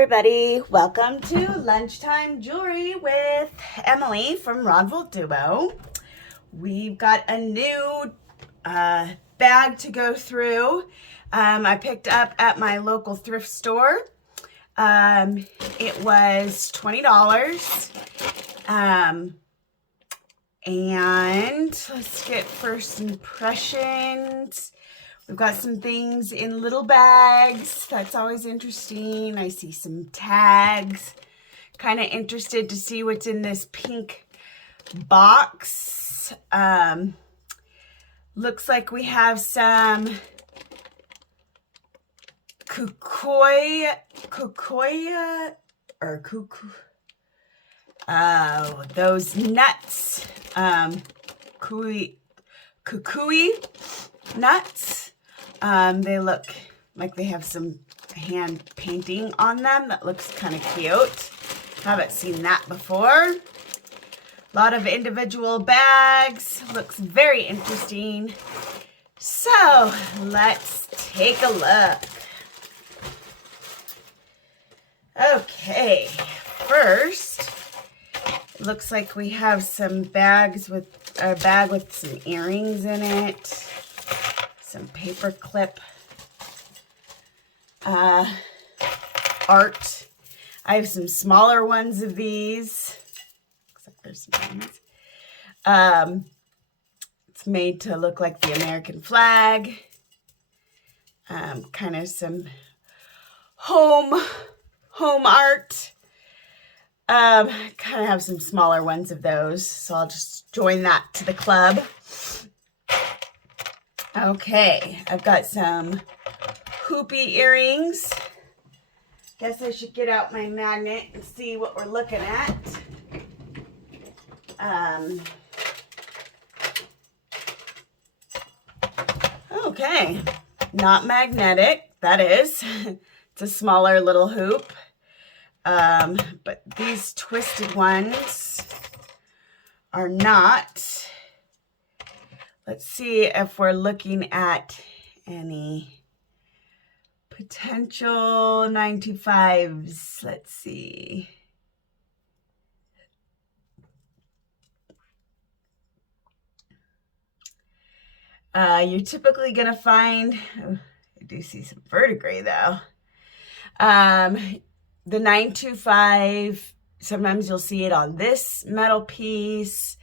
everybody, welcome to Lunchtime Jewelry with Emily from Rodville Duo. We've got a new bag to go through. I picked up at my local thrift store. It was $20. And let's get first impressions. We've got some things in little bags. That's always interesting. I see some tags. Kind of interested to see what's in this pink box. Looks like we have some those nuts. Kukui nuts. They look like they have some hand painting on them. That looks kind of cute. Haven't seen that before. A lot of individual bags. Looks very interesting. So let's take a look. Okay, first, it looks like we have some bags with a bag with some earrings in it. Some paper clip art. I have some smaller ones of these. Looks like there's some things. It's made to look like the American flag. Kind of some home art. Kind of have some smaller ones of those, so I'll just join that to the club. Okay, I've got some hoopy earrings. Guess I should get out my magnet and see what we're looking at. Okay, not magnetic, that is. It's a smaller little hoop. But these twisted ones are not. Let's see if we're looking at any potential 925s. Let's see. You're typically going to find, I do see some verdigris though. The 925, sometimes you'll see it on this metal piece.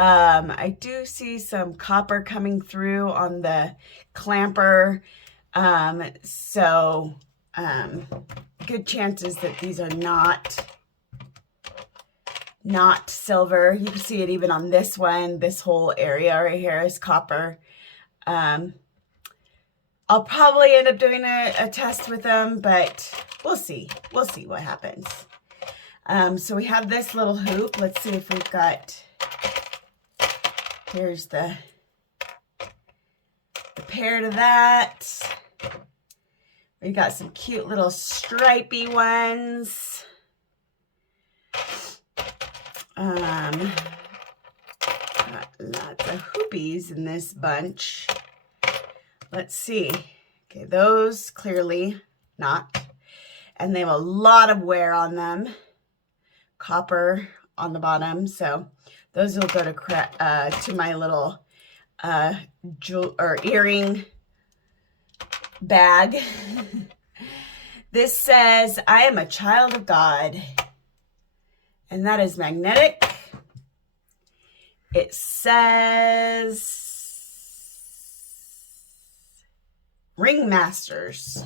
I do see some copper coming through on the clamper. So good chances that these are not silver. You can see it even on this one. This whole area right here is copper. I'll probably end up doing a test with them, but we'll see. We'll see what happens. So we have this little hoop. Let's see if we've got... Here's the pair to that. We got some cute little stripy ones. Got lots of hoopies in this bunch. Let's see. Okay, those clearly not. And they have a lot of wear on them. Copper on the bottom, so those will go to my little earring bag. This says, I am a child of God. And that is magnetic. It says Ringmasters.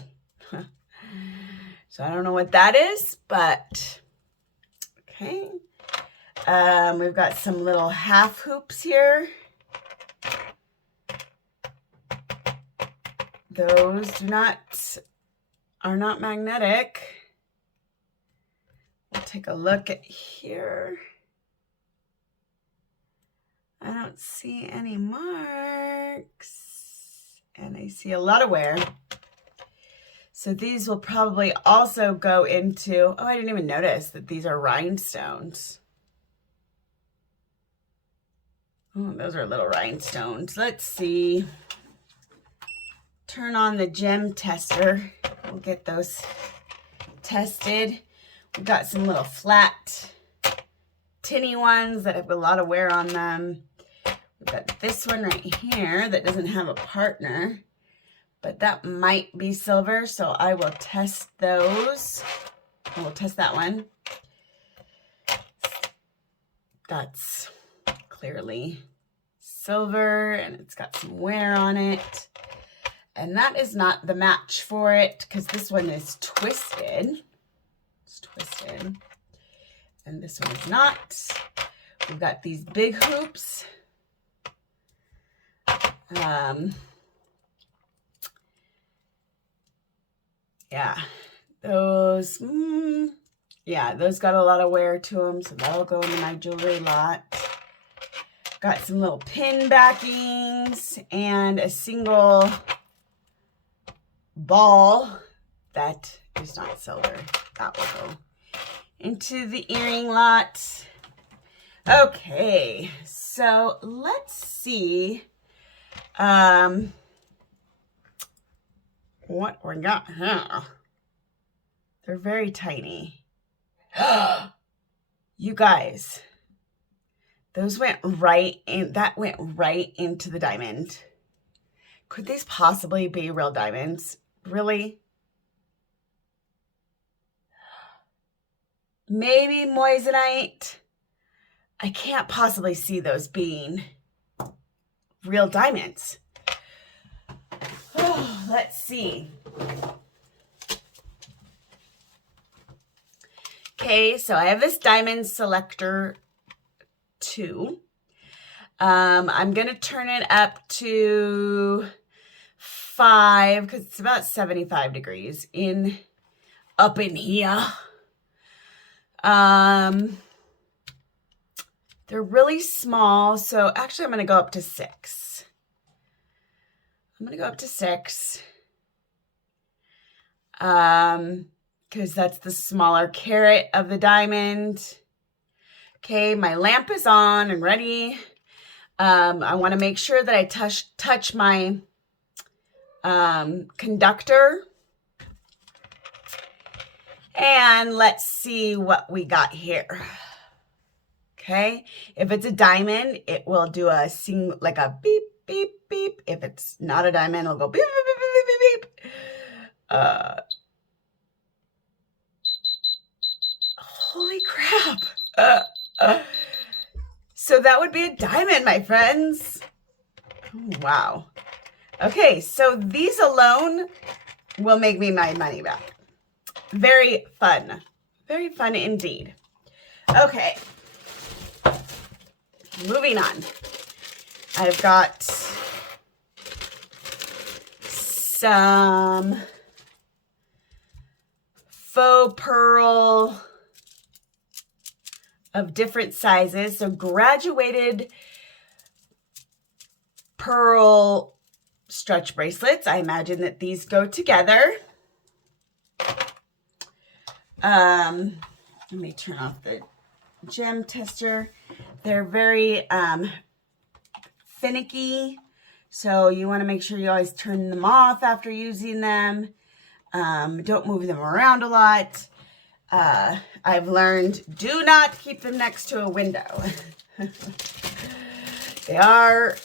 So I don't know what that is, but okay. We've got some little half hoops here. Those are not magnetic. We'll take a look at here. I don't see any marks, and I see a lot of wear. So these will probably also go into, oh, I didn't even notice that these are rhinestones. Oh, those are little rhinestones. Let's see. Turn on the gem tester. We'll get those tested. We've got some little flat, tinny ones that have a lot of wear on them. We've got this one right here that doesn't have a partner, but that might be silver, so I will test those. We'll test that one. That's clearly silver, and it's got some wear on it. And that is not the match for it, because this one is twisted. It's twisted. And this one is not. We've got these big hoops. Yeah, those got a lot of wear to them, so that'll go into my jewelry lot. Got some little pin backings and a single ball that is not silver. That will go into the earring lot. Okay, so let's see what we got here. They're very tiny. You guys, those went right in, that went right into the diamond. Could these possibly be real diamonds? Really? Maybe moissanite. I can't possibly see those being real diamonds. Oh, let's see. Okay, so I have this diamond selector 2. I'm going to turn it up to 5 because it's about 75 degrees up in here. They're really small, so actually I'm going to go up to 6. I'm going to go up to 6. Because that's the smaller carat of the diamond. Okay, my lamp is on and ready. I want to make sure that I touch my conductor. And let's see what we got here. Okay, if it's a diamond, it will do a like a beep, beep, beep. If it's not a diamond, it'll go beep, beep, beep, beep, beep, beep. Holy crap. So that would be a diamond, my friends. Oh, wow. Okay, so these alone will make me my money back. Very fun. Very fun indeed. Okay. Moving on. I've got some faux pearl of different sizes. So graduated pearl stretch bracelets. I imagine that these go together. Let me turn off the gem tester. They're very finicky, so you want to make sure you always turn them off after using them. Don't move them around a lot. I've learned, do not keep them next to a window. They are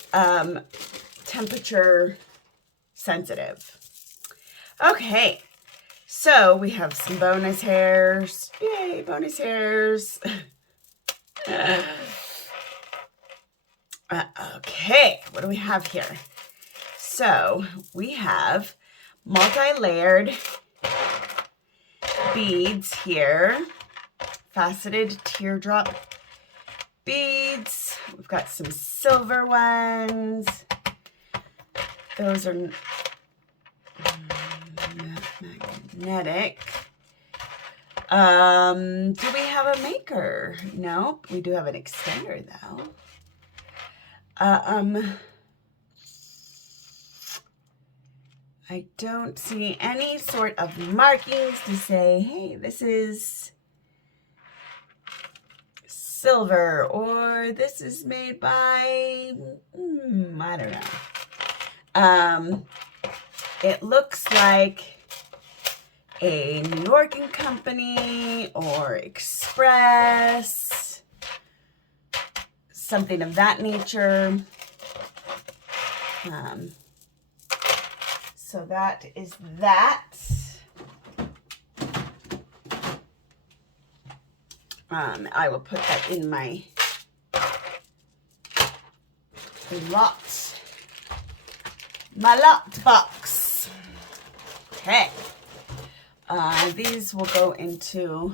temperature sensitive. Okay, so we have some bonus hairs. Yay, bonus hairs. Okay, what do we have here? So we have multi-layered beads here, faceted teardrop beads. We've got some silver ones. Those are magnetic. Do we have a maker? Nope. We do have an extender though. I don't see any sort of markings to say, hey, this is silver, or this is made by, I don't know. It looks like a New York company or Express, something of that nature. So that is that. I will put that in my lot box. Okay. These will go into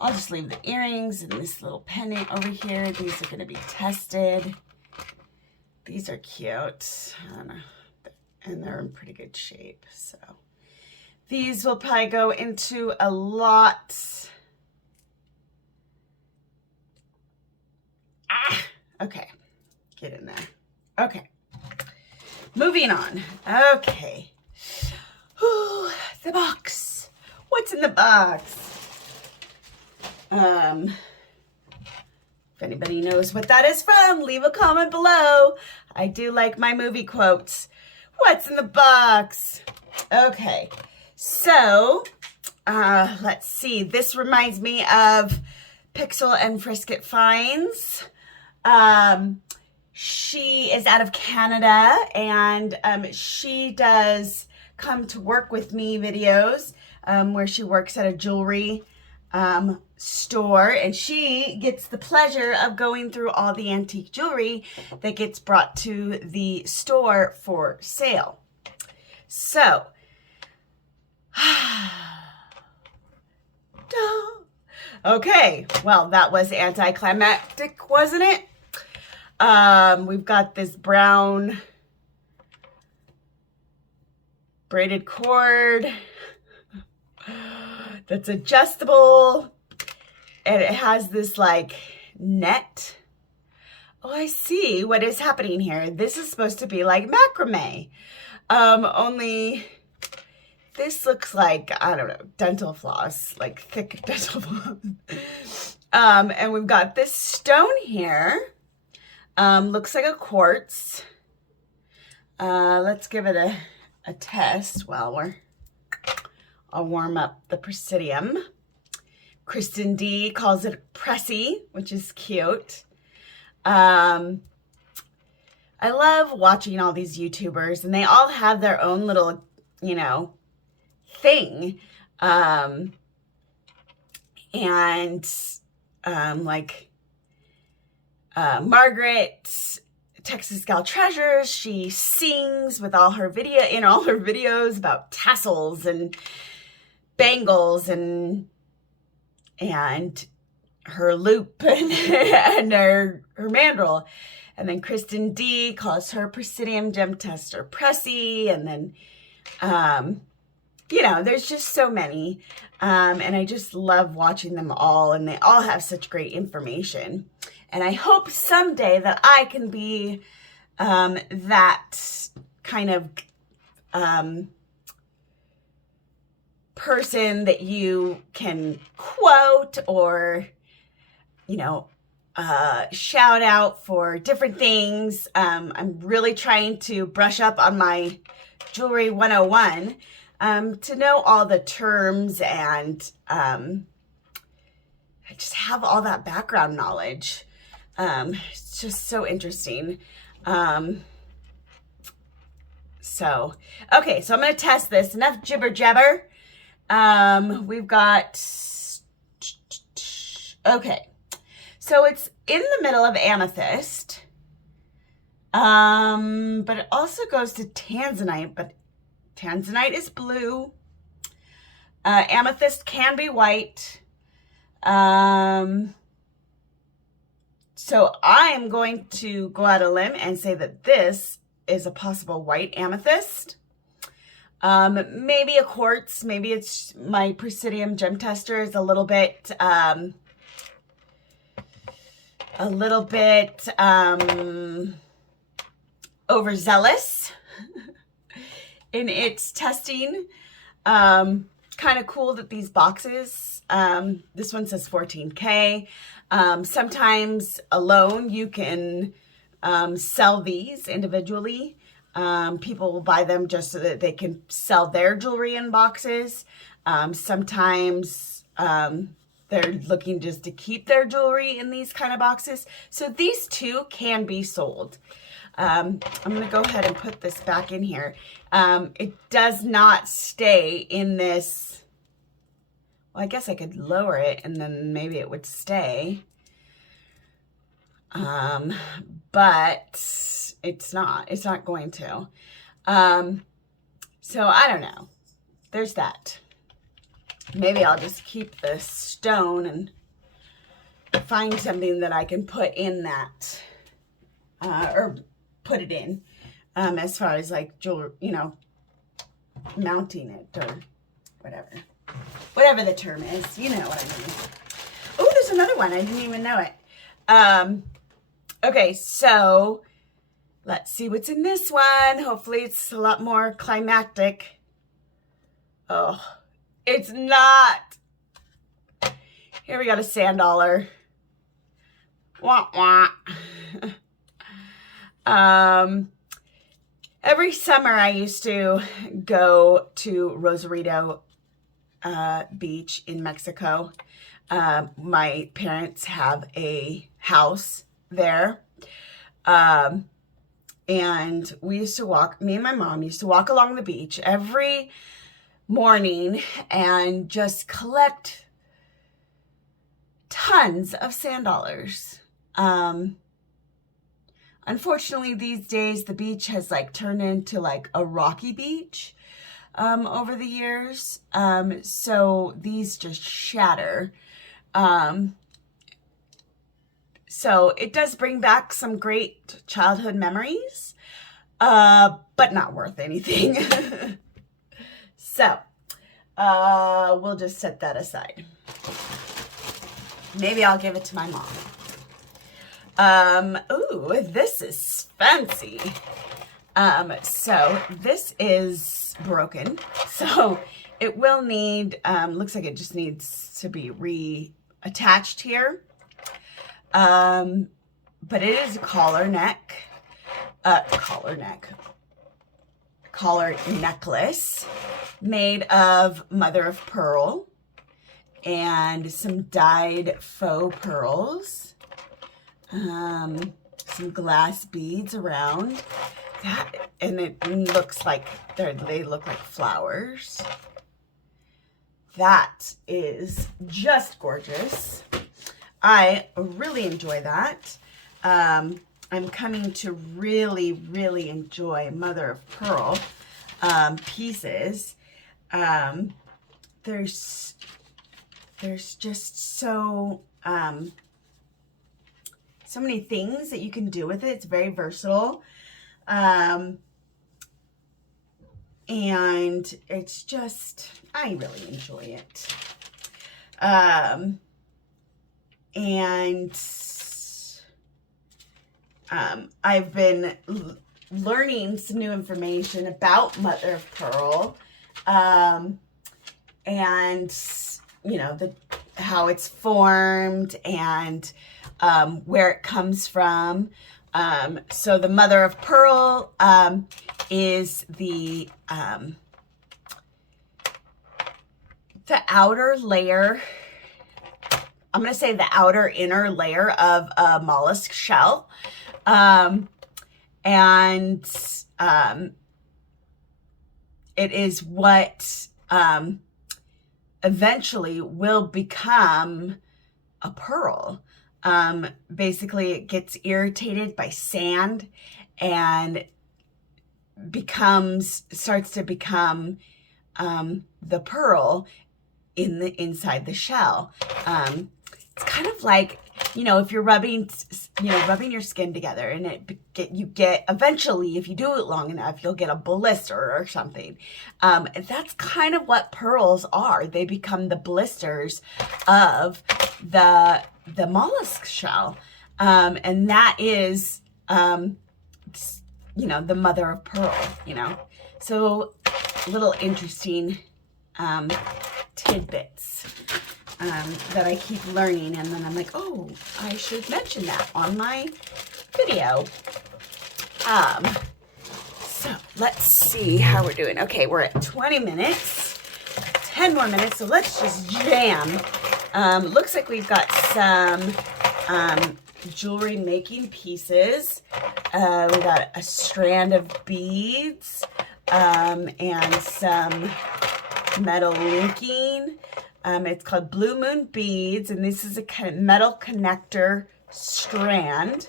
I'll just leave the earrings and this little pendant over here. These are going to be tested. These are cute. I don't know. And they're in pretty good shape. So these will probably go into a lot. Okay. Get in there. Okay. Moving on. Okay. Ooh, the box. What's in the box? If anybody knows what that is from, leave a comment below. I do like my movie quotes. What's in the box? Okay, so let's see. This reminds me of Pixel and Frisket Finds. She is out of Canada, and she does come to work with me videos where she works at a jewelry store, and she gets the pleasure of going through all the antique jewelry that gets brought to the store for sale. So, okay, well, that was anticlimactic, wasn't it? We've got this brown braided cord that's adjustable, and it has this like net. Oh, I see what is happening here. This is supposed to be like macrame. Only this looks like, I don't know, dental floss, like thick dental floss. And we've got this stone here. Looks like a quartz. Let's give it a test while I'll warm up the Presidium. Kristen D calls it pressy, which is cute. I love watching all these YouTubers, and they all have their own little, you know, thing. Like Margaret, Texas Gal Treasures, she sings with all her videos about tassels and bangles and her loop and her mandrel. And then Kristen D calls her Presidium Gem Tester Pressy. And then, you know, there's just so many. And I just love watching them all. And they all have such great information. And I hope someday that I can be that kind of person that you can quote or, you know, shout out for different things. I'm really trying to brush up on my Jewelry 101 to know all the terms and I just have all that background knowledge. It's just so interesting. So I'm going to test this. Enough jibber jabber. We've got, okay. So it's in the middle of amethyst. But it also goes to tanzanite, but tanzanite is blue. Amethyst can be white. So I'm going to go out a limb and say that this is a possible white amethyst. Maybe a quartz, maybe it's my Presidium Gem Tester is a little bit overzealous in its testing. Kind of cool that these boxes, this one says 14K. Sometimes alone you can sell these individually. People will buy them just so that they can sell their jewelry in boxes. Sometimes they're looking just to keep their jewelry in these kind of boxes. So these two can be sold. I'm going to go ahead and put this back in here. It does not stay in this. Well, I guess I could lower it and then maybe it would stay. But it's not going to. So I don't know. There's that. Maybe I'll just keep the stone and find something that I can put in that, or put it in, as far as like jewelry, mounting it or whatever the term is, you know what I mean. Oh, there's another one. I didn't even know it. Okay, so let's see what's in this one. Hopefully it's a lot more climactic. Oh, it's not. Here we got a sand dollar. Wah, wah. Every summer I used to go to Rosarito Beach in Mexico. My parents have a house there. And we used to walk, me and my mom used to walk along the beach every morning and just collect tons of sand dollars. Unfortunately, these days, the beach has like turned into like a rocky beach over the years. So these just shatter. So it does bring back some great childhood memories, but not worth anything. So we'll just set that aside. Maybe I'll give it to my mom. Ooh, this is fancy. So this is broken. So it will need, looks like it just needs to be reattached here. But it is a collar necklace made of mother of pearl and some dyed faux pearls, some glass beads around that, and it looks like they look like flowers. That is just gorgeous. I really enjoy that. I'm coming to really, really enjoy mother of pearl pieces. There's just so many things that you can do with it. It's very versatile. And it's just, I really enjoy it. I've been learning some new information about mother of pearl, and how it's formed and where it comes from. So the mother of pearl is the outer layer. I'm going to say the inner layer of a mollusk shell. It is what eventually will become a pearl. Basically, it gets irritated by sand and starts to become the pearl inside the shell. It's kind of like, if you're rubbing your skin together and you get eventually, if you do it long enough, you'll get a blister or something. And that's kind of what pearls are. They become the blisters of the mollusk shell. And that is, the mother of pearl, So little interesting tidbits that I keep learning, and then I'm like, oh, I should mention that on my video. So let's see how we're doing. Okay, we're at 20 minutes, 10 more minutes, so let's just jam. Looks like we've got some jewelry making pieces. We got a strand of beads and some metal linking. It's called Blue Moon Beads, and this is a metal connector strand.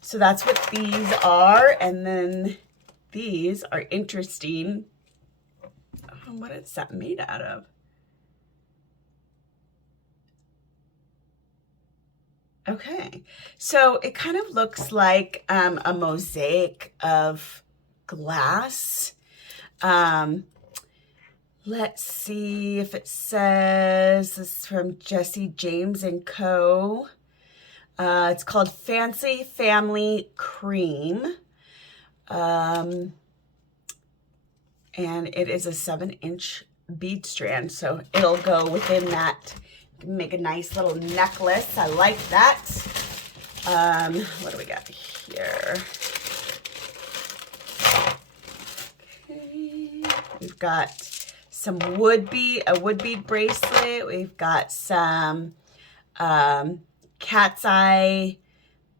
So that's what these are, and then these are interesting. Oh, what is that made out of? Okay, so it kind of looks like a mosaic of glass. Let's see if it says, this is from Jesse James & Co. It's called Fancy Family Cream. And it is a 7-inch bead strand, so it'll go within that. Make a nice little necklace. I like that. What do we got here? Okay. We've got some a wood bead bracelet. We've got some cat's eye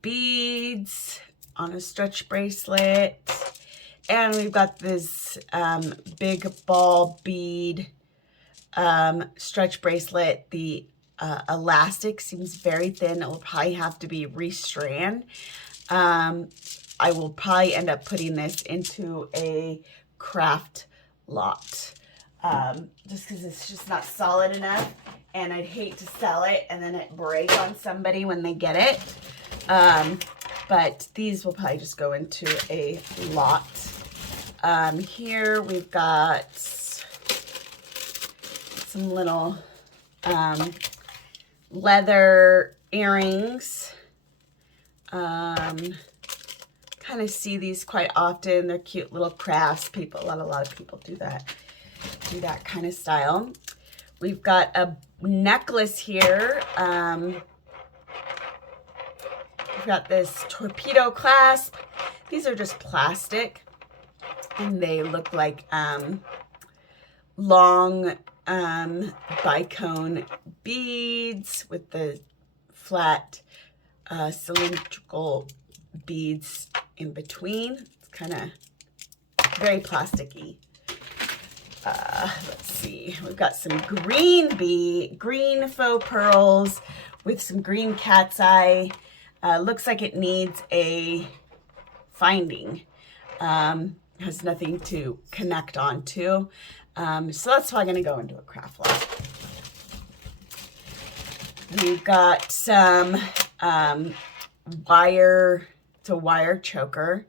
beads on a stretch bracelet. And we've got this big ball bead stretch bracelet. The elastic seems very thin. It will probably have to be restrand. I will probably end up putting this into a craft lot just because it's just not solid enough, and I'd hate to sell it and then it break on somebody when they get it. But these will probably just go into a lot. Here we've got some little leather earrings. Kind of see these quite often. They're cute little crafts. A lot of people do that kind of style. We've got a necklace here. We've got this torpedo clasp. These are just plastic, and they look like long bicone beads with the flat cylindrical beads in between. It's kind of very plasticky. Let's see, we've got some green faux pearls with some green cat's eye. Looks like it needs a finding. Has nothing to connect onto. So that's probably going to go into a craft lot. We've got some wire choker,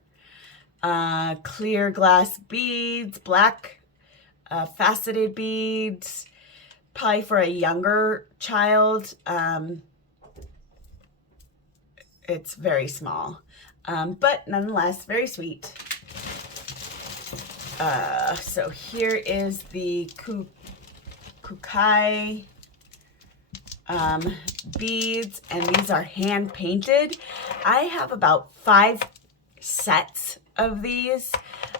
clear glass beads, black faceted beads, probably for a younger child. It's very small, but nonetheless very sweet. So here is the Kukai beads, and these are hand painted. I have about 5 sets of these,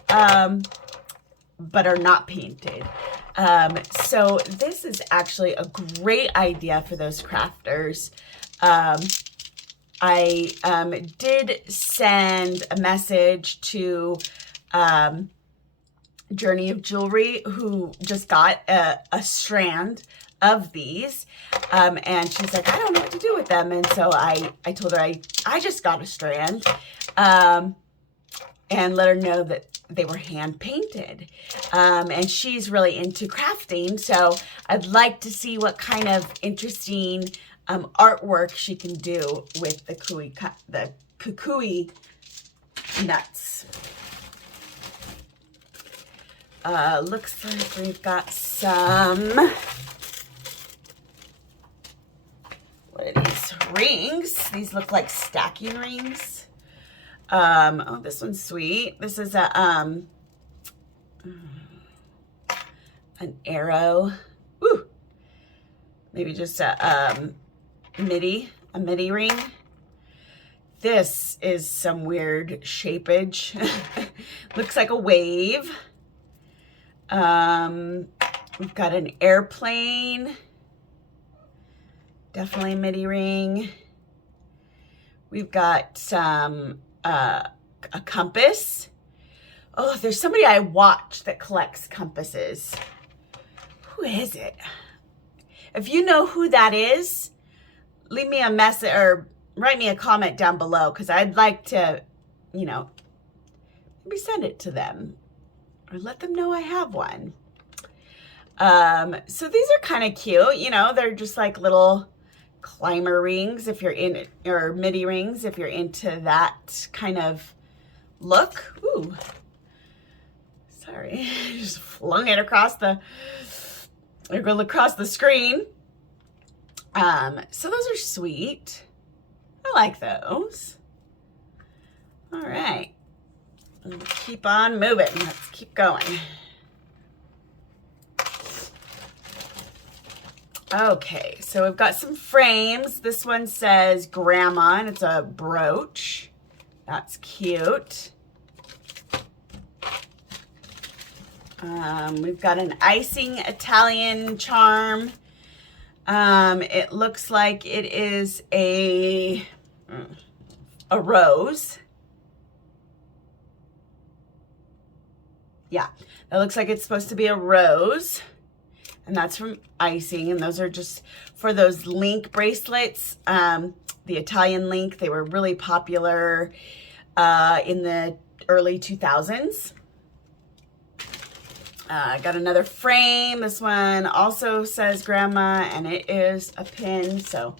but are not painted. So this is actually a great idea for those crafters. I did send a message to Journey of Jewelry, who just got a strand of these, and she's like, I don't know what to do with them. And so I told her I just got a strand, and let her know that they were hand painted. And she's really into crafting, so I'd like to see what kind of interesting artwork she can do with the kukui nuts. Looks like we've got some, what are these, rings? These look like stacking rings. Oh, this one's sweet. This is a an arrow. Woo! Maybe just a midi ring. This is some weird shapeage. Looks like a wave. We've got an airplane. Definitely a midi ring. We've got some a compass. Oh, there's somebody I watch that collects compasses. Who is it? If you know who that is, leave me a message or write me a comment down below, because I'd like to, you know, maybe send it to them or let them know I have one. So these are kind of cute. You know, they're just like little climber rings if you're in it, or midi rings if you're into that kind of look. Ooh, sorry, just flung it across the screen. So those are sweet. I like those. All right, let's keep on moving. Let's keep going. Okay, so we've got some frames. This one says Grandma, and it's a brooch. That's cute. We've got an icing Italian charm. It looks like it is a rose. Yeah, that looks like it's supposed to be a rose. And that's from icing. And those are just for those link bracelets. The Italian link, they were really popular in the early 2000s. I got another frame. This one also says Grandma, and it is a pin, so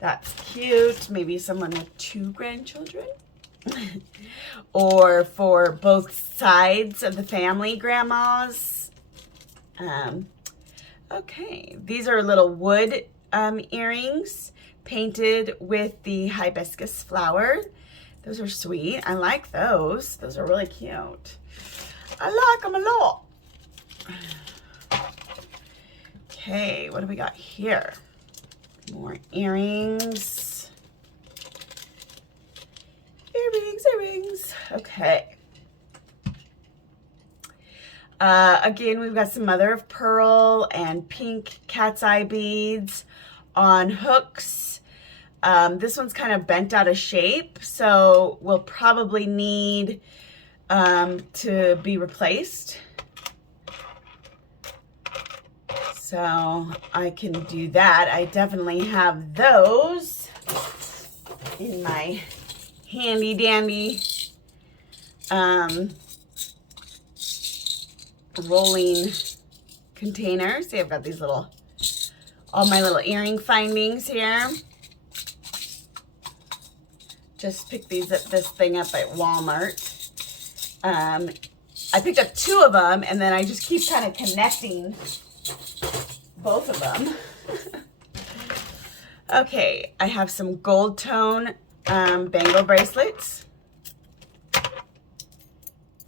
that's cute. Maybe someone with 2 grandchildren. Or for both sides of the family grandmas. Okay, these are little wood earrings painted with the hibiscus flower. Those are sweet. I like those. Those are really cute. I like them a lot. Okay, what do we got here? More earrings. Earrings. Okay. Again, we've got some mother of pearl and pink cat's eye beads on hooks. This one's kind of bent out of shape, so we'll probably need to be replaced. So I can do that. I definitely have those in my handy dandy rolling containers. See, I've got these all my little earring findings here. Just picked this thing up at Walmart. I picked up 2 of them, and then I just keep kind of connecting both of them. Okay, I have some gold tone bangle bracelets.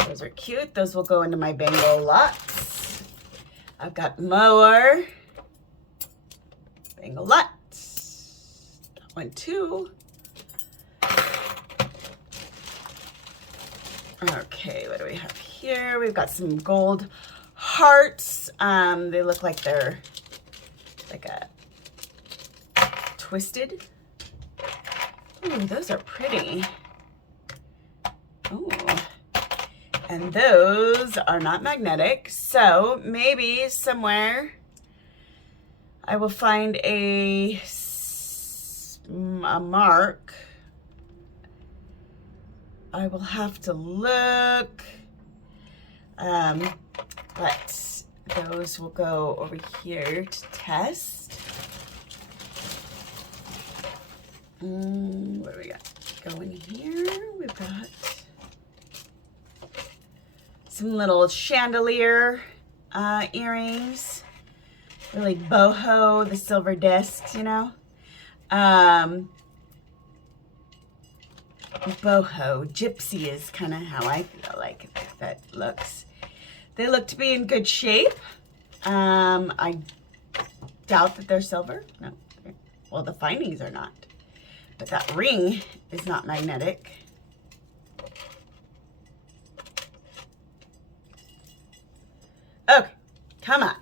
Those are cute. Those will go into my bangle lots. I've got more bangle lots. That one too. Okay, what do we have here? We've got some gold hearts. They look like they're like a twisted. Ooh, those are pretty. Ooh. And those are not magnetic, so maybe somewhere I will find a mark. I will have to look, but those will go over here to test. What do we got going here? We've got some little chandelier earrings, really boho, the silver discs, you know. Boho, gypsy is kind of how I feel like that looks. They look to be in good shape. I doubt that they're silver. No, well, the findings are not. But that ring is not magnetic. Okay, come on.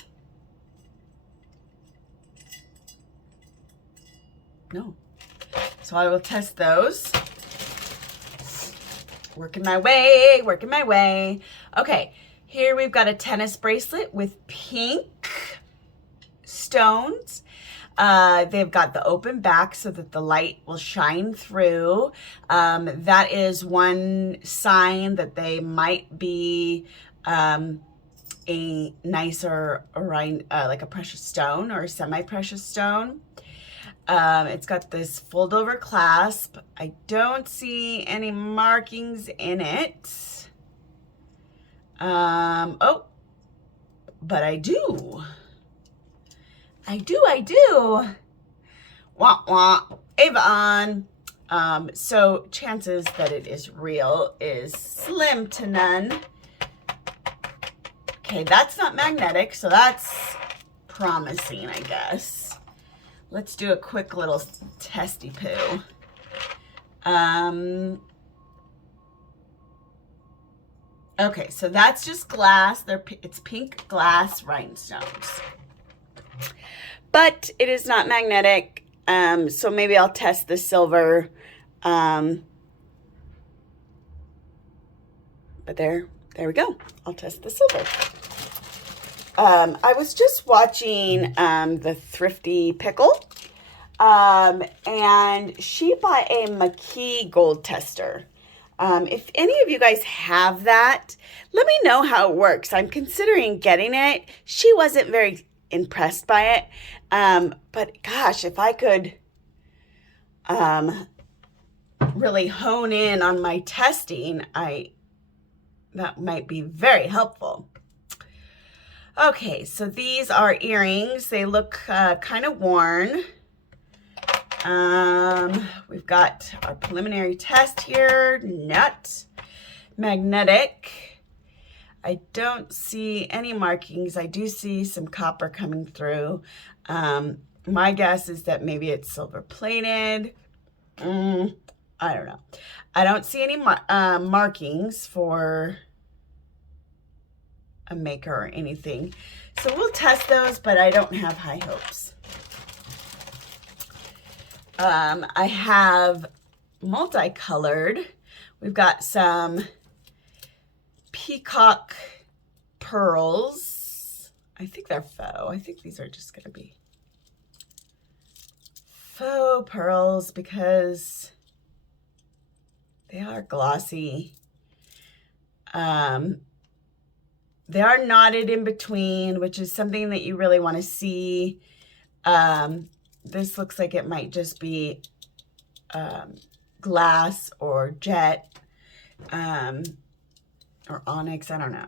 No. So I will test those. Working my way, working my way. Okay, here we've got a tennis bracelet with pink stones. They've got the open back so that the light will shine through. That is one sign that they might be a nicer, like a precious stone or a semi-precious stone. It's got this fold over clasp. I don't see any markings in it. Oh, but I do. I do. Wah, wah, Avon. So chances that it is real is slim to none. Okay, that's not magnetic, so that's promising, I guess. Let's do a quick little testy poo. Okay, so that's just glass. It's pink glass rhinestones. But it is not magnetic, so maybe I'll test the silver. But there we go. I'll test the silver. I was just watching the Thrifty Pickle, and she bought a McKee gold tester. If any of you guys have that, let me know how it works. I'm considering getting it. She wasn't very impressed by it, but gosh, if I could really hone in on my testing, that might be very helpful. Okay, so these are earrings. They look kind of worn. We've got our preliminary test here. Nut, magnetic. I don't see any markings. I do see some copper coming through. My guess is that maybe it's silver plated. I don't know. I don't see any markings for a maker or anything. So we'll test those, but I don't have high hopes. I have multicolored. We've got some peacock pearls. I think they're faux. I think these are just going to be faux pearls because they are glossy. They are knotted in between, which is something that you really want to see. This looks like it might just be glass or jet or onyx. I don't know.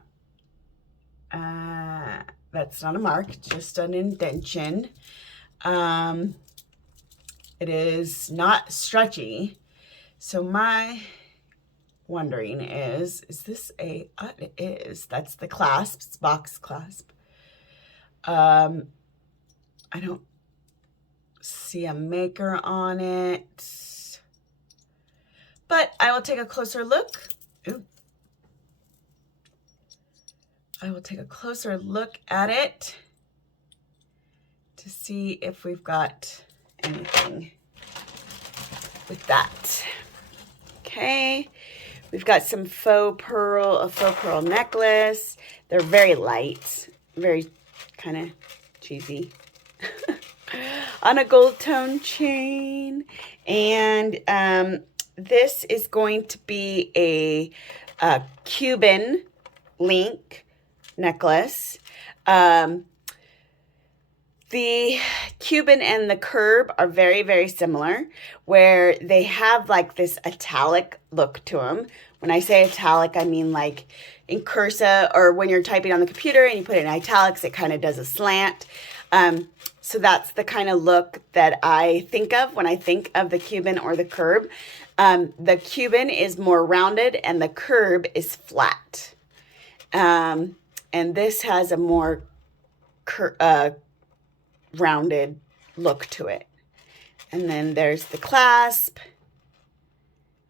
That's not a mark, it's just an indention. It is not stretchy. So my wondering is this a, it is, that's the clasp, it's box clasp. I don't see a maker on it, but I will take a closer look. Ooh. I will take a closer look at it to see if we've got anything with that. Okay, we've got some a faux pearl necklace. They're very light, very kind of cheesy. On a gold tone chain, and this is going to be a Cuban link necklace. The Cuban and the curb are very, very similar, where they have like this italic look to them. When I say italic, I mean like in cursive, or when you're typing on the computer and you put it in italics, it kind of does a slant. So that's the kind of look that I think of when I think of the Cuban or the curb. The Cuban is more rounded and the curb is flat. And this has a more rounded look to it. And then there's the clasp.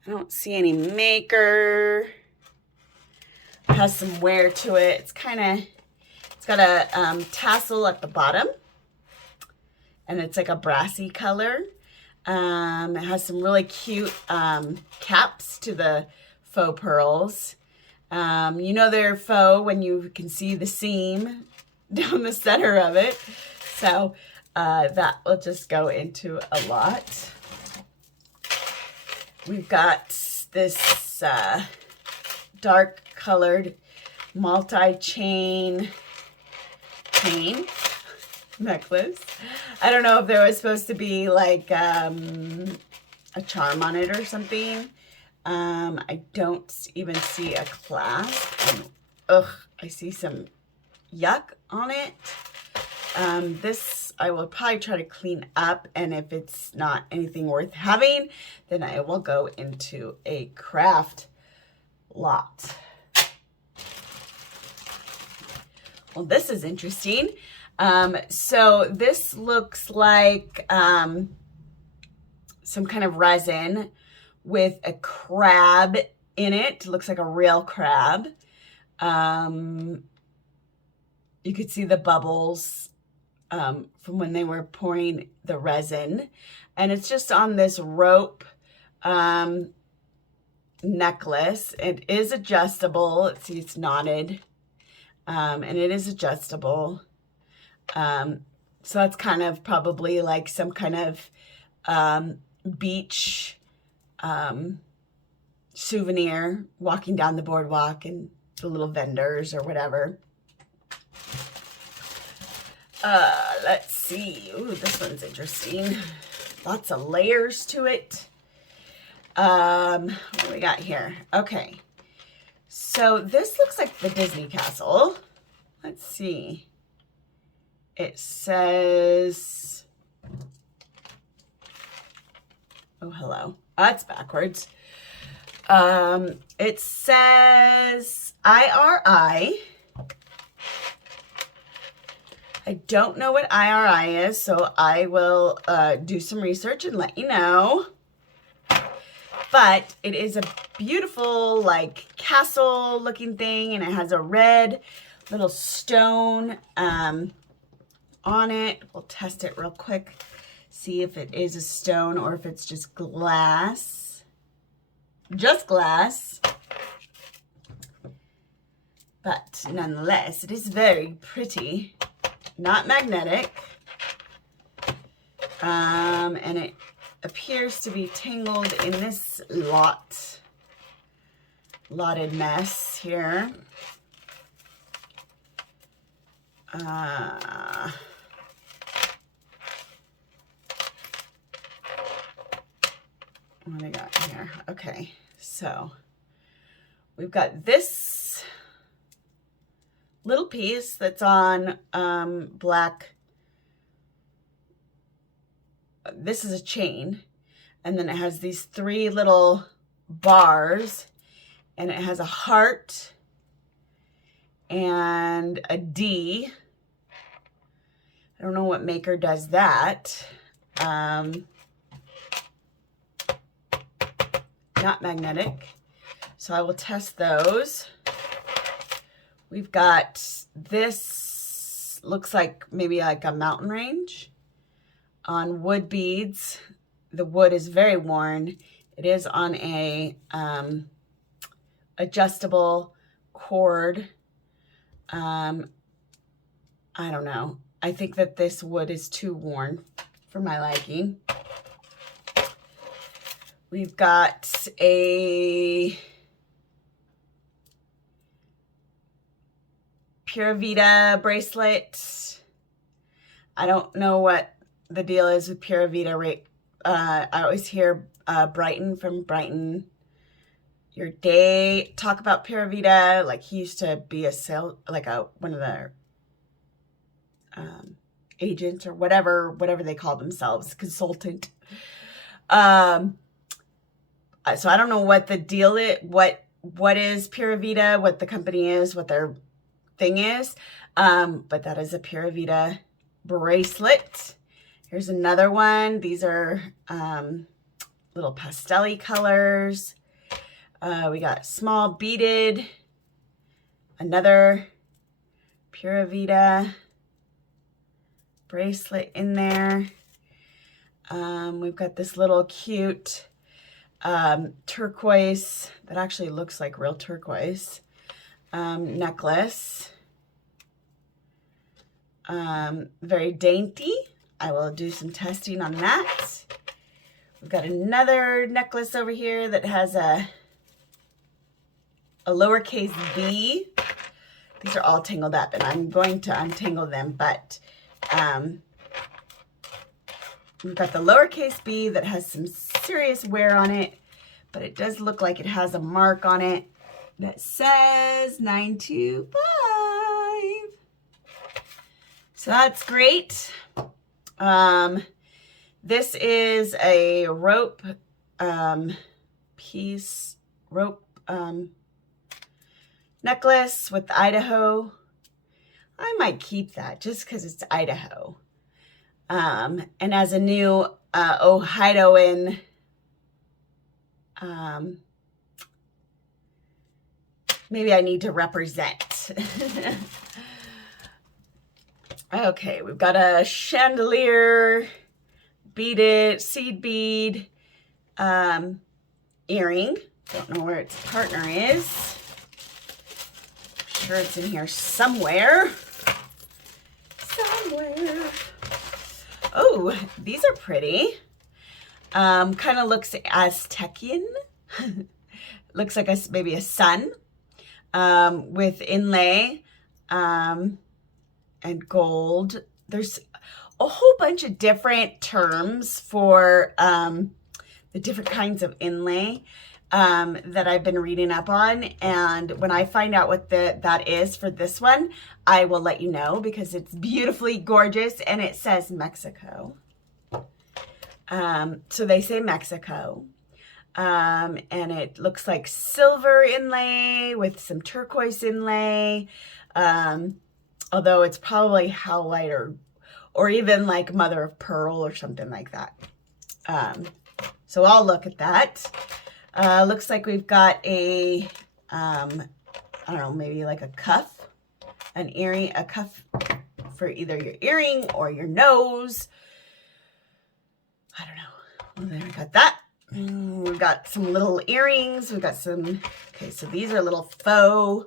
I don't see any maker. It has some wear to it. It's got a tassel at the bottom. And it's like a brassy color. It has some really cute caps to the faux pearls. You know they're faux when you can see the seam down the center of it. So that will just go into a lot. We've got this dark colored multi-chain necklace. I don't know if there was supposed to be like a charm on it or something. I don't even see a clasp. And, I see some yuck on it. This I will probably try to clean up, and if it's not anything worth having, then I will go into a craft lot. Well, this is interesting. So this looks like some kind of resin with a crab in it. It looks like a real crab. You could see the bubbles from when they were pouring the resin. And it's just on this rope necklace. It is adjustable. See, it's knotted. And it is adjustable. So that's kind of probably like some kind of beach souvenir, walking down the boardwalk and the little vendors or whatever. Let's see. Ooh, this one's interesting. Lots of layers to it. What do we got here? Okay. So this looks like the Disney castle. Let's see. It says, oh, hello. That's backwards. It says IRI. I don't know what IRI is, so I will do some research and let you know. But it is a beautiful, like, castle-looking thing, and it has a red little stone on it. We'll test it real quick, see if it is a stone or if it's just glass. Just glass. But nonetheless, it is very pretty. Not magnetic. And it appears to be tangled in this lotted mess here. What do I got here? Okay, so we've got this little piece that's on black. This is a chain, and then it has these three little bars, and it has a heart and a D. I don't know what maker does that. Not magnetic. So I will test those. We've got this, looks like maybe like a mountain range on wood beads. The wood is very worn. It is on a adjustable cord. I don't know. I think that this wood is too worn for my liking. We've got a Pura Vida bracelet. I don't know what the deal is with Pura Vida. I always hear Brighton from Brighton Your Day talk about Pura Vida. Like, he used to be one of the agents or whatever they call themselves, consultant. So I don't know what the deal is, what is Pura Vida, what the company is, what their thing is. But that is a Pura Vida bracelet. Here's another one. These are little pastel-y colors. We got small beaded, another Pura Vida bracelet in there. We've got this little cute turquoise that actually looks like real turquoise necklace. Very dainty. I will do some testing on that. We've got another necklace over here that has a lowercase b. These are all tangled up, and I'm going to untangle them, but we've got the lowercase b that has some serious wear on it, but it does look like it has a mark on it that says 925. So that's great. This is a rope necklace with Idaho. I might keep that just because it's Idaho. And as a new Ohioan maybe I need to represent. Okay, we've got a chandelier beaded seed bead earring. Don't know where its partner is. I'm sure it's in here somewhere. Oh, these are pretty. Kind of looks Aztecian. Looks like maybe a sun with inlay and gold. There's a whole bunch of different terms for the different kinds of inlay that I've been reading up on. And when I find out what that is for this one, I will let you know because it's beautifully gorgeous and it says Mexico. So they say Mexico. And it looks like silver inlay with some turquoise inlay. Although it's probably howlite or even like mother of pearl or something like that. So I'll look at that. Looks like we've got a, I don't know, maybe like a cuff, an earring, a cuff for either your earring or your nose. I don't know. Well, then we got that. We've got some little earrings. We've got some, okay, so these are little faux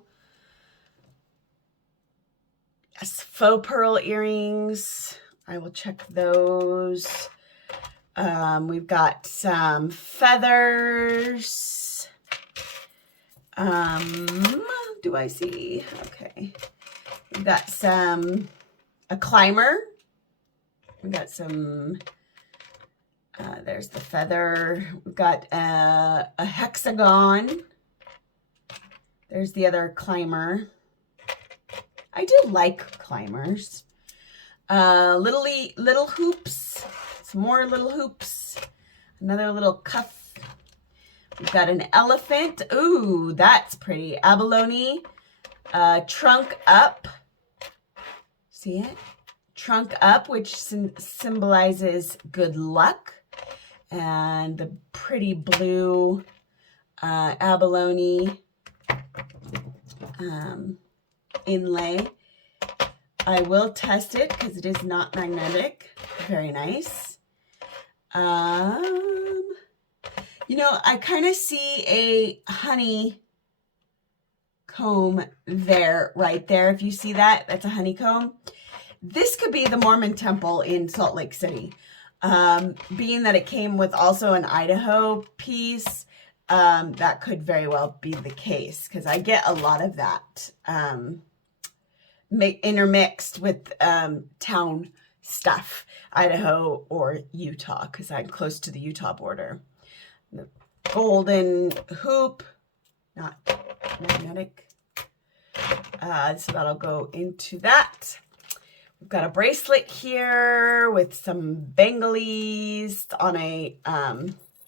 pearl earrings. I will check those. We've got some feathers. Do I see? Okay. We've got a climber. We've got some, there's the feather. We've got a hexagon. There's the other climber. I do like climbers. Little hoops. Some more little hoops. Another little cuff. We've got an elephant. Ooh, that's pretty. Abalone. Trunk up. See it? Trunk up, which symbolizes good luck. And the pretty blue abalone inlay. I will test it because it is not magnetic. Very nice. You know, I kind of see a honey comb there, right there. If you see that, that's a honeycomb. This could be the Mormon temple in Salt Lake City. Being that it came with also an Idaho piece, that could very well be the case because I get a lot of that intermixed with town stuff, Idaho or Utah, because I'm close to the Utah border. The golden hoop, not magnetic. So that'll go into that. We've got a bracelet here with some bangles on a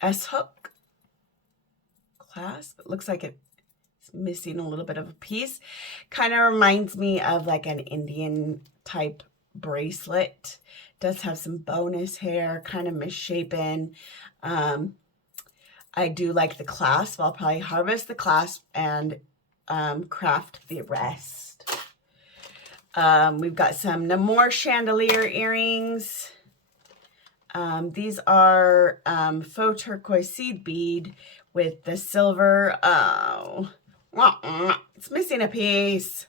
S-hook clasp. It looks like it's missing a little bit of a piece. Kind of reminds me of like an Indian type bracelet. Does have some bonus hair, kind of misshapen. I do like the clasp. I'll probably harvest the clasp and craft the rest. We've got some more chandelier earrings. These are faux turquoise seed bead with the silver. Oh, it's missing a piece.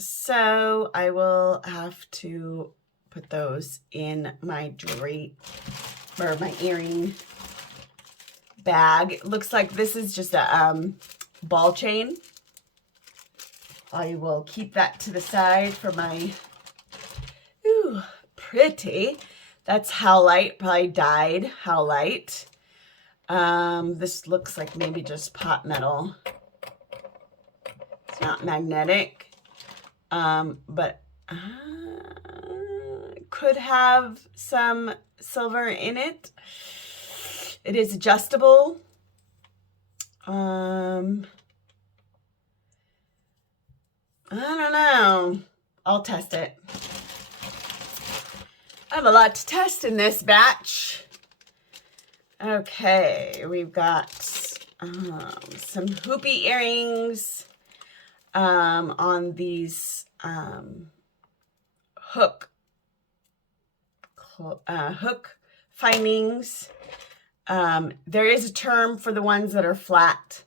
So I will have to put those in my jewelry or my earring bag. It looks like this is just a ball chain. I will keep that to the side for my, ooh, pretty. That's howlite, probably dyed howlite. This looks like maybe just pot metal. It's not magnetic. But could have some silver in it. It is adjustable. I don't know. I'll test it. I have a lot to test in this batch. Okay, we've got some hoopy earrings on these hook findings. There is a term for the ones that are flat.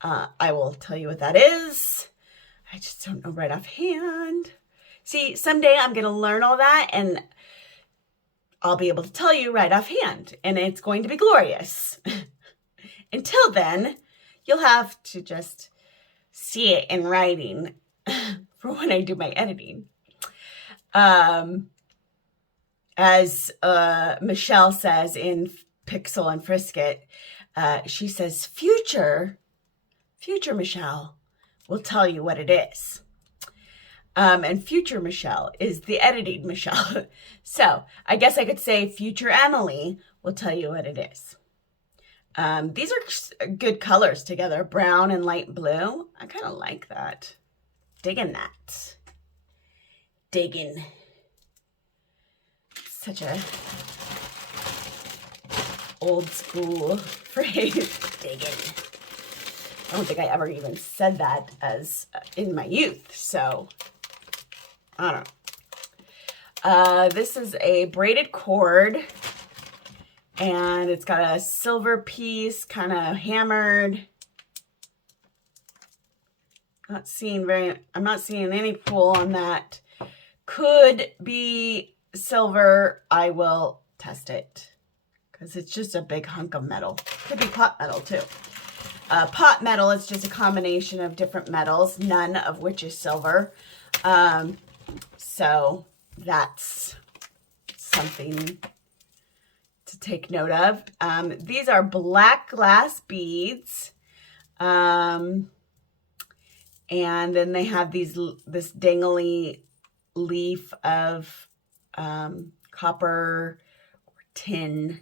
I will tell you what that is. I just don't know right offhand. See, someday I'm going to learn all that and I'll be able to tell you right offhand, and it's going to be glorious. Until then, you'll have to just see it in writing for when I do my editing. As Michelle says in Pixel and Frisket, she says, future Michelle will tell you what it is. And future Michelle is the editing Michelle. So I guess I could say future Emily will tell you what it is. These are good colors together, brown and light blue. I kind of like that. Digging that. Digging. Such a old school phrase. Digging. I don't think I ever even said that as in my youth, so I don't know. This is a braided cord, and it's got a silver piece, kind of hammered. I'm not seeing any pull on that. Could be silver. I will test it because it's just a big hunk of metal. Could be pot metal too. Pot metal is just a combination of different metals, none of which is silver. So that's something to take note of. These are black glass beads. And then they have this dangly leaf of copper or tin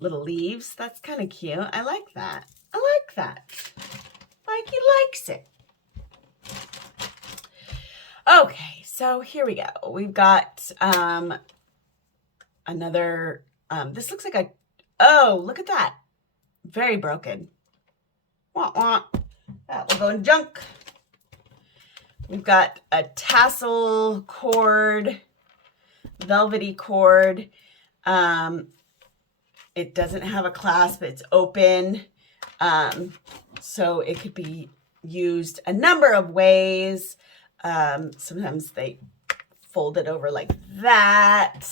little leaves. That's kind of cute. I like that. I like that. Like he likes it. Okay, so here we go. We've got another, this looks like a, oh, look at that. Very broken. Wah, wah. That will go in junk. We've got a tassel cord, velvety cord. It doesn't have a clasp, it's open. So it could be used a number of ways. Sometimes they fold it over like that.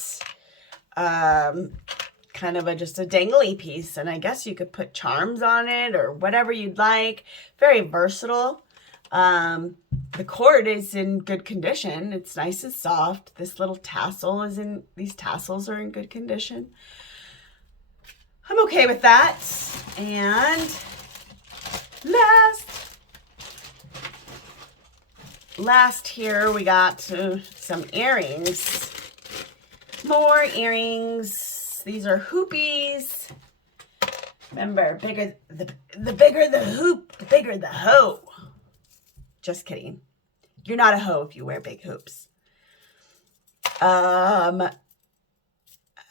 Kind of just a dangly piece. And I guess you could put charms on it or whatever you'd like. Very versatile. The cord is in good condition. It's nice and soft. This little tassel is these tassels are in good condition. I'm okay with that. And last here we got some earrings. More earrings. These are hoopies. Remember, the bigger the hoop, the bigger the hoe. Just kidding. You're not a hoe if you wear big hoops.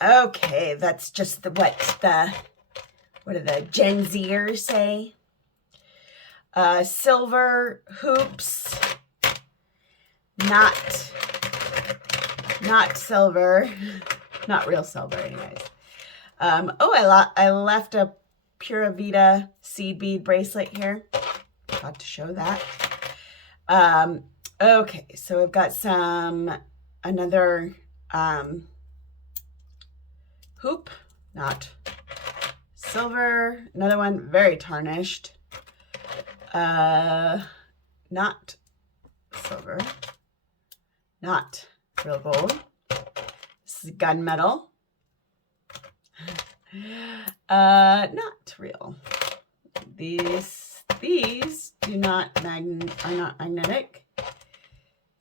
Okay, that's just what do the Gen Zers say? Silver hoops, not silver, not real silver anyways. I left a Pura Vida seed bead bracelet here. Got to show that. Okay, so we've got another hoop, not silver, another one very tarnished, not silver, not real gold. This is gunmetal, not real. These are not magnetic.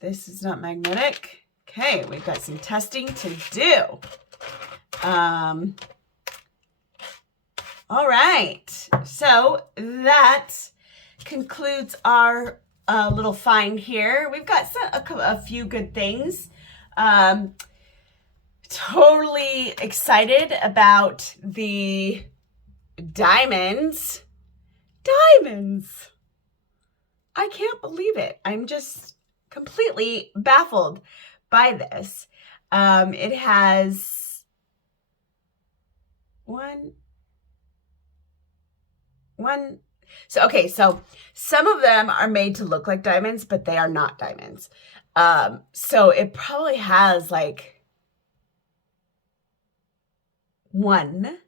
This is not magnetic. Okay, we've got some testing to do. All right, so that concludes our little find here. We've got a few good things. Totally excited about the diamonds. Diamonds! I can't believe it. I'm just completely baffled by this. It has one. So, okay, so some of them are made to look like diamonds, but they are not diamonds. So it probably has like one.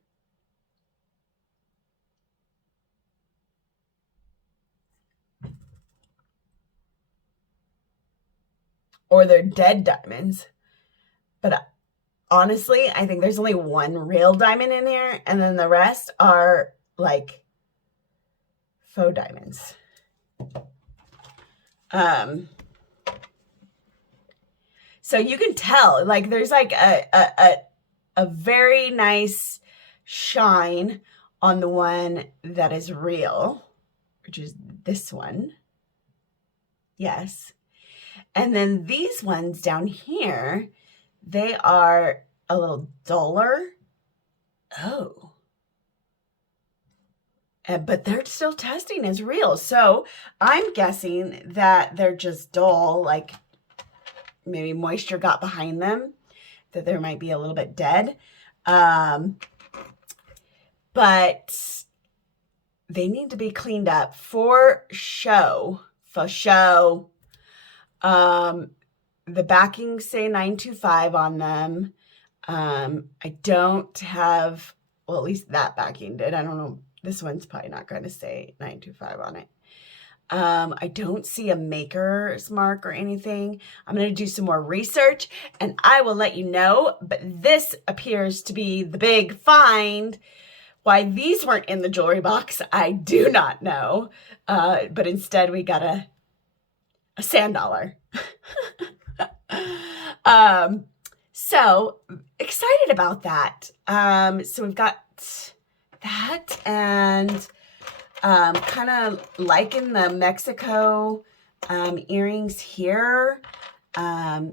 Or they're dead diamonds. But honestly, I think there's only one real diamond in here, and then the rest are like faux diamonds. So you can tell, like, there's like a very nice shine on the one that is real, which is this one. Yes. And then these ones down here, they are a little duller. Oh. But they're still testing as real. So I'm guessing that they're just dull, like maybe moisture got behind them, that there might be a little bit dead. But they need to be cleaned up for show. For show. The backings say 925 on them. I don't have, well, at least that backing did. I don't know. This one's probably not going to say 925 on it. I don't see a maker's mark or anything. I'm going to do some more research and I will let you know. But this appears to be the big find. Why these weren't in the jewelry box, I do not know. But instead we got a sand dollar. So excited about that. So we've got that, and kind of liking the Mexico earrings here. I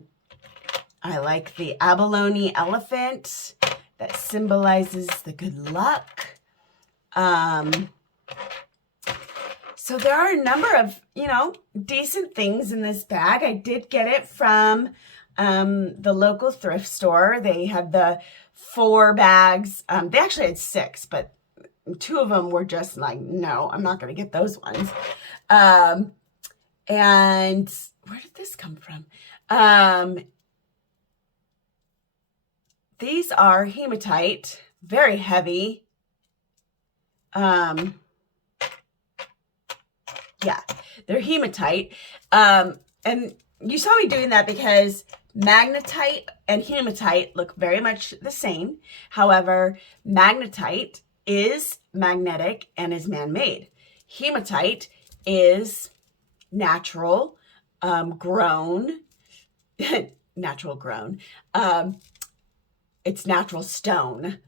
like the abalone elephant that symbolizes the good luck. So there are a number of, decent things in this bag. I did get it from the local thrift store. They had the 4 bags. They actually had 6, but 2 of them were just like, no, I'm not going to get those ones. And where did this come from? These are hematite, very heavy. Yeah, they're hematite. And you saw me doing that because magnetite and hematite look very much the same. However, magnetite is magnetic and is man-made. Hematite is natural, grown, natural grown. It's natural stone.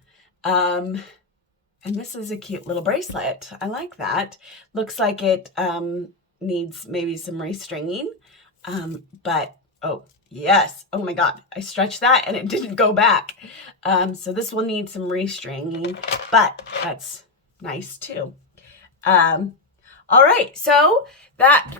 And this is a cute little bracelet. I like that. Looks like it needs maybe some restringing. But, oh, Yes. Oh my God. I stretched that and it didn't go back. So this will need some restringing, but that's nice too. All right. So that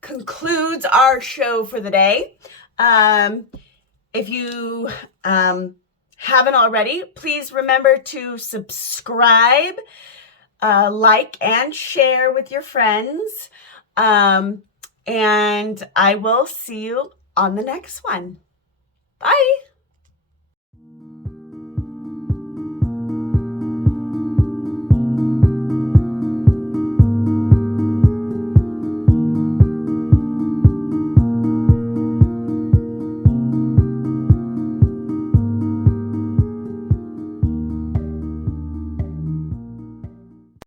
concludes our show for the day. If you haven't already, please remember to subscribe, like, and share with your friends. And I will see you on the next one. Bye.